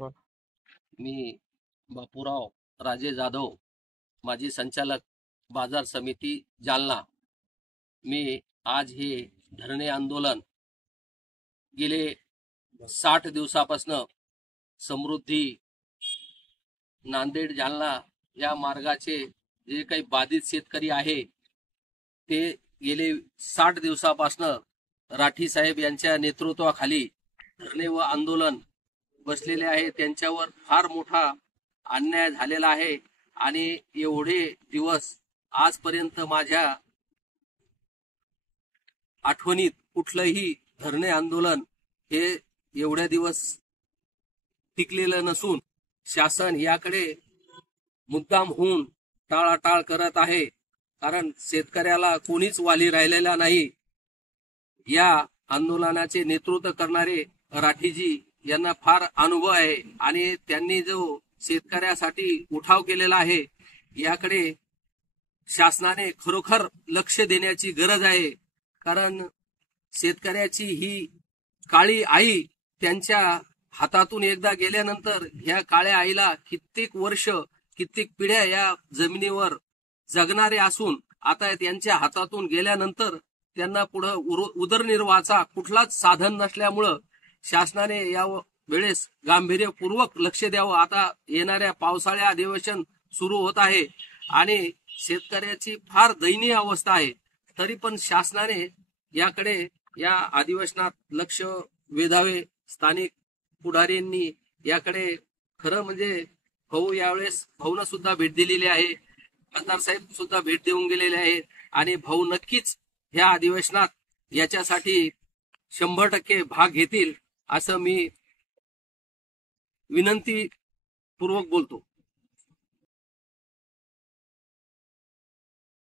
बर. मी बापूराव राजे जाधव, माजी संचालक, बाजार समिती, जालना. मी आज हे धरणे आंदोलन गेले 60 दिवसापासून समृद्धी, नांदेड, जालना या मार्गाचे जे काही बाधित शेतकरी आहे ते गेले 60 दिवसापासून राठी साहेब यांच्या नेतृत्वाखाली धरणे व आंदोलन बसलेले आहे. त्यांच्यावर फार मोठा अन्याय झालेला आहे आणि एवढे दिवस आजपर्यंत माझ्या आठवणीत कुठलंही धरणे आंदोलन हे एवढ्या दिवस टिकलेलं नसून शासन याकडे मुद्दाम होऊन टाळाटाळ करत आहे. कारण शेतकऱ्याला कोणीच वाली राहिलेला नाही. या आंदोलनाचे नेतृत्व करणारे राठीजी यांना फार अनुभव आहे आणि त्यांनी जो शेतकऱ्यासाठी उठाव केलेला आहे याकडे शासनाने खरोखर लक्ष देण्याची गरज आहे. कारण शेतकऱ्याची ही काळी आई त्यांच्या हातातून एकदा गेल्यानंतर ह्या काळ्या आईला कित्येक वर्ष, कित्येक पिढ्या या जमिनीवर जगणारे असून आता त्यांच्या हातातून गेल्यानंतर त्यांना पुढे उदरनिर्वाहाचा कुठलाच साधन नसल्यामुळं शासनाने या वेळेस गांभीर्यपूर्वक लक्ष द्यावं. आता येणाऱ्या पावसाळ्या अधिवेशन सुरू होत आहे आणि शेतकऱ्याची फार दयनीय अवस्था आहे. तरी पण शासनाने याकडे या अधिवेशनात लक्ष वेधावे. स्थानिक पुढाऱ्यांनी याकडे खरं म्हणजे भाऊ यावेळेस भाऊनं सुद्धा भेट दिलेली आहे, खासदार साहेब सुद्धा भेट देऊन गेलेले आहेत आणि भाऊ नक्कीच ह्या अधिवेशनात याच्यासाठी 100% भाग घेतील असं मी विनंती पूर्वक बोलतो.